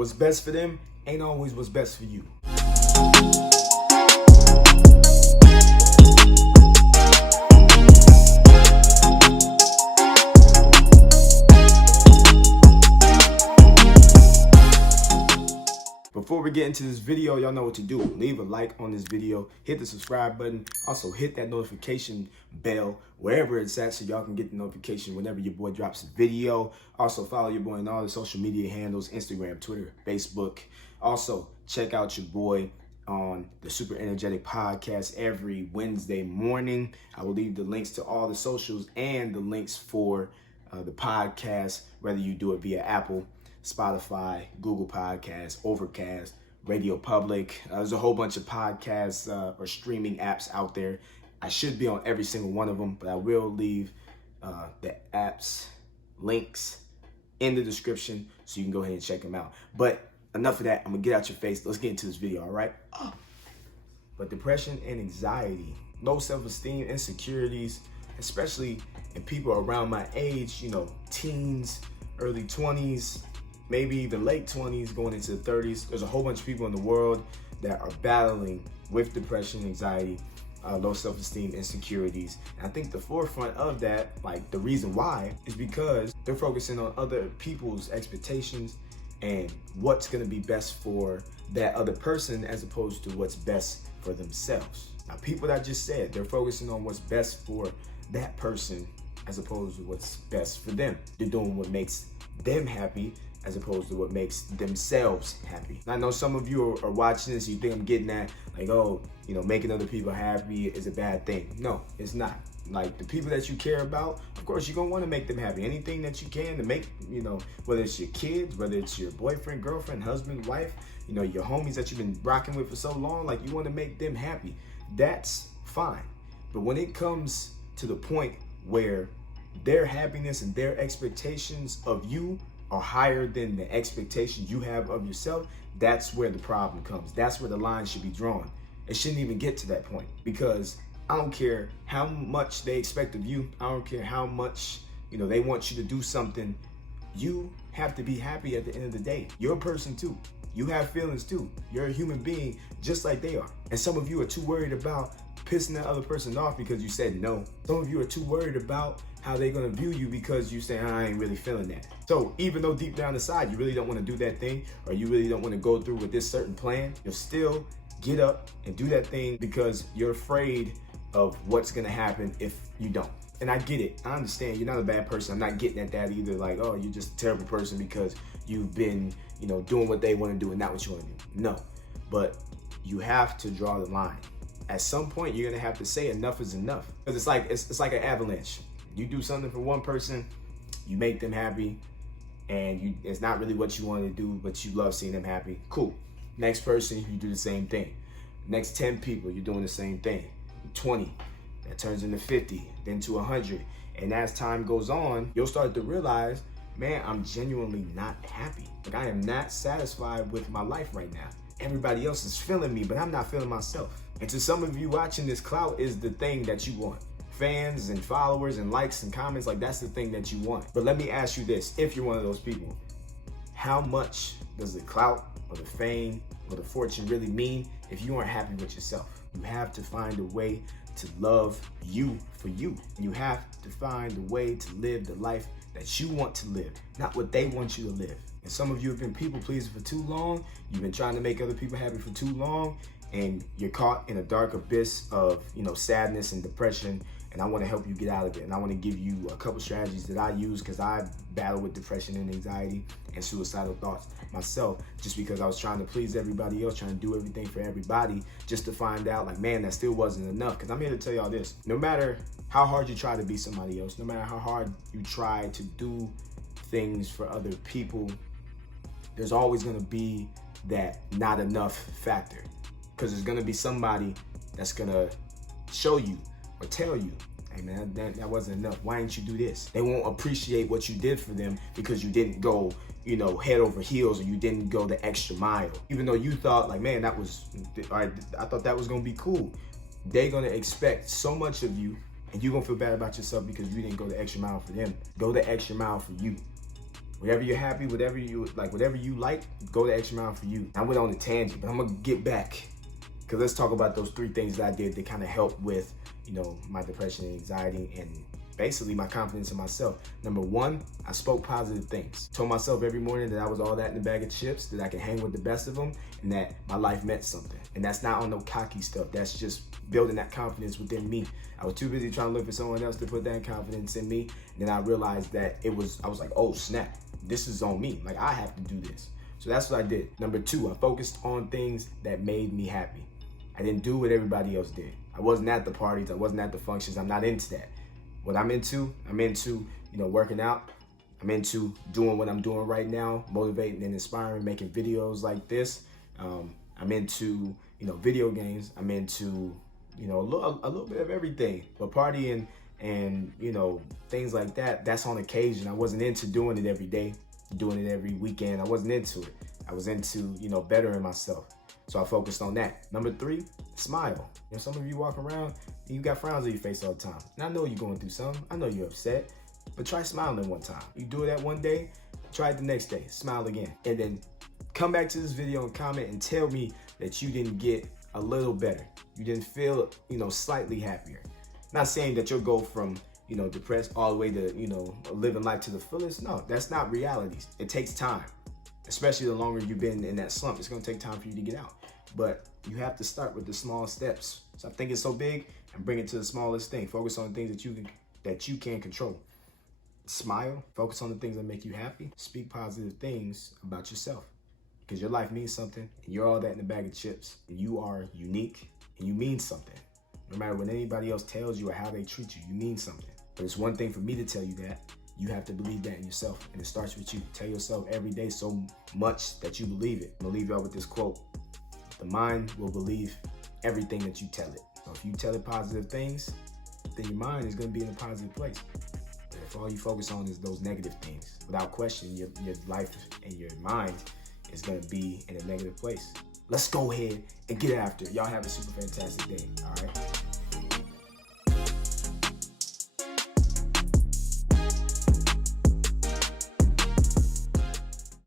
what's best for them ain't always what's best for you. Before we get into this video, y'all know what to do. Leave a like on this video, hit the subscribe button, also hit that notification bell wherever it's at so y'all can get the notification whenever your boy drops a video. Also follow your boy on all the social media handles, Instagram, Twitter, Facebook. Also check out your boy on the Super Energetic Podcast every Wednesday morning. I will leave the links to all the socials and the links for the podcast, whether you do it via Apple, Spotify, Google Podcasts, Overcast, Radio Public. There's a whole bunch of podcasts or streaming apps out there. I should be on every single one of them, but I will leave the apps links in the description so you can go ahead and check them out. But enough of that. I'm gonna get out your face. Let's get into this video, all right? But depression and anxiety, low self-esteem, insecurities, especially in people around my age, you know, teens, early 20s, maybe even late 20s going into the 30s. There's a whole bunch of people in the world that are battling with depression, anxiety, low self-esteem, insecurities. And I think the forefront of that, like the reason why, is because they're focusing on other people's expectations and what's gonna be best for that other person as opposed to what's best for themselves. Now, people that just said, they're focusing on what's best for that person as opposed to what's best for them. They're doing what makes them happy as opposed to what makes themselves happy. And I know some of you are watching this, you think I'm getting at, like, oh, you know, making other people happy is a bad thing. No, it's not. Like, the people that you care about, of course, you're gonna wanna make them happy. Anything that you can to make, you know, whether it's your kids, whether it's your boyfriend, girlfriend, husband, wife, you know, your homies that you've been rocking with for so long, like, you wanna make them happy. That's fine. But when it comes to the point where their happiness and their expectations of you are higher than the expectations you have of yourself, that's where the problem comes. That's where the line should be drawn. It shouldn't even get to that point, because I don't care how much they expect of you. I don't care how much, you know, they want you to do something. You have to be happy at the end of the day. You're a person too. You have feelings too. You're a human being just like they are. And some of you are too worried about pissing that other person off because you said no. Some of you are too worried about how they're gonna view you because you say, I ain't really feeling that. So even though deep down inside you really don't wanna do that thing, or you really don't wanna go through with this certain plan, you'll still get up and do that thing because you're afraid of what's gonna happen if you don't. And I get it, I understand, you're not a bad person. I'm not getting at that either, like, oh, you're just a terrible person because you've been, you know, doing what they wanna do and not what you wanna do. No, but you have to draw the line. At some point, you're gonna have to say enough is enough. Because it's like an avalanche. You do something for one person, you make them happy, and it's not really what you want to do, but you love seeing them happy. Cool. Next person, you do the same thing. Next 10 people, you're doing the same thing. 20, that turns into 50, then to 100. And as time goes on, you'll start to realize, man, I'm genuinely not happy. Like, I am not satisfied with my life right now. Everybody else is feeling me, but I'm not feeling myself. And to some of you watching, this clout is the thing that you want. Fans and followers and likes and comments, like, that's the thing that you want. But let me ask you this, if you're one of those people, how much does the clout or the fame or the fortune really mean if you aren't happy with yourself? You have to find a way to love you for you. You have to find a way to live the life that you want to live, not what they want you to live. And some of you have been people pleasing for too long. You've been trying to make other people happy for too long, and you're caught in a dark abyss of, you know, sadness and depression. And I want to help you get out of it. And I want to give you a couple strategies that I use, because I battle with depression and anxiety and suicidal thoughts myself, just because I was trying to please everybody else, trying to do everything for everybody, just to find out, like, man, that still wasn't enough. Because I'm here to tell y'all this: no matter how hard you try to be somebody else, no matter how hard you try to do things for other people, there's always going to be that not enough factor. Because there's going to be somebody that's going to show you or tell you, hey man, that wasn't enough. Why didn't you do this? They won't appreciate what you did for them because you didn't go, you know, head over heels, or you didn't go the extra mile. Even though you thought, like, man, that was, I thought that was gonna be cool. They're gonna expect so much of you, and you're gonna feel bad about yourself because you didn't go the extra mile for them. Go the extra mile for you. Whatever you're happy, whatever you like, go the extra mile for you. I went on a tangent, but I'm gonna get back. Because let's talk about those 3 things that I did that kind of helped with, you know, my depression and anxiety and basically my confidence in myself. Number 1, I spoke positive things. Told myself every morning that I was all that in a bag of chips, that I could hang with the best of them, and that my life meant something. And that's not on no cocky stuff. That's just building that confidence within me. I was too busy trying to look for someone else to put that confidence in me. And then I realized that I was like, oh snap, this is on me. Like, I have to do this. So that's what I did. Number 2, I focused on things that made me happy. I didn't do what everybody else did. I wasn't at the parties. I wasn't at the functions. I'm not into that. What I'm into, you know, working out. I'm into doing what I'm doing right now, motivating and inspiring, making videos like this. I'm into, you know, video games. I'm into, you know, a little bit of everything. But partying and, you know, things like that, that's on occasion. I wasn't into doing it every day, doing it every weekend. I wasn't into it. I was into, you know, bettering myself. So I focused on that. Number 3, smile. You know, some of you walk around and you got frowns on your face all the time. And I know you're going through something. I know you're upset, but try smiling one time. You do it that one day, try it the next day, smile again. And then come back to this video and comment and tell me that you didn't get a little better. You didn't feel, you know, slightly happier. Not saying that you'll go from, you know, depressed all the way to, you know, living life to the fullest. No, that's not reality. It takes time. Especially the longer you've been in that slump, it's gonna take time for you to get out. But you have to start with the small steps. So I think it's so big and bring it to the smallest thing. Focus on the things that you can control. Smile, focus on the things that make you happy. Speak positive things about yourself. Because your life means something, and you're all that in a bag of chips. And you are unique, and you mean something. No matter what anybody else tells you or how they treat you, you mean something. But it's one thing for me to tell you that. You have to believe that in yourself, and it starts with you. Tell yourself every day so much that you believe it. I'm gonna leave y'all with this quote. The mind will believe everything that you tell it. So if you tell it positive things, then your mind is gonna be in a positive place. But if all you focus on is those negative things, without question, your life and your mind is gonna be in a negative place. Let's go ahead and get after it. Y'all have a super fantastic day, all right?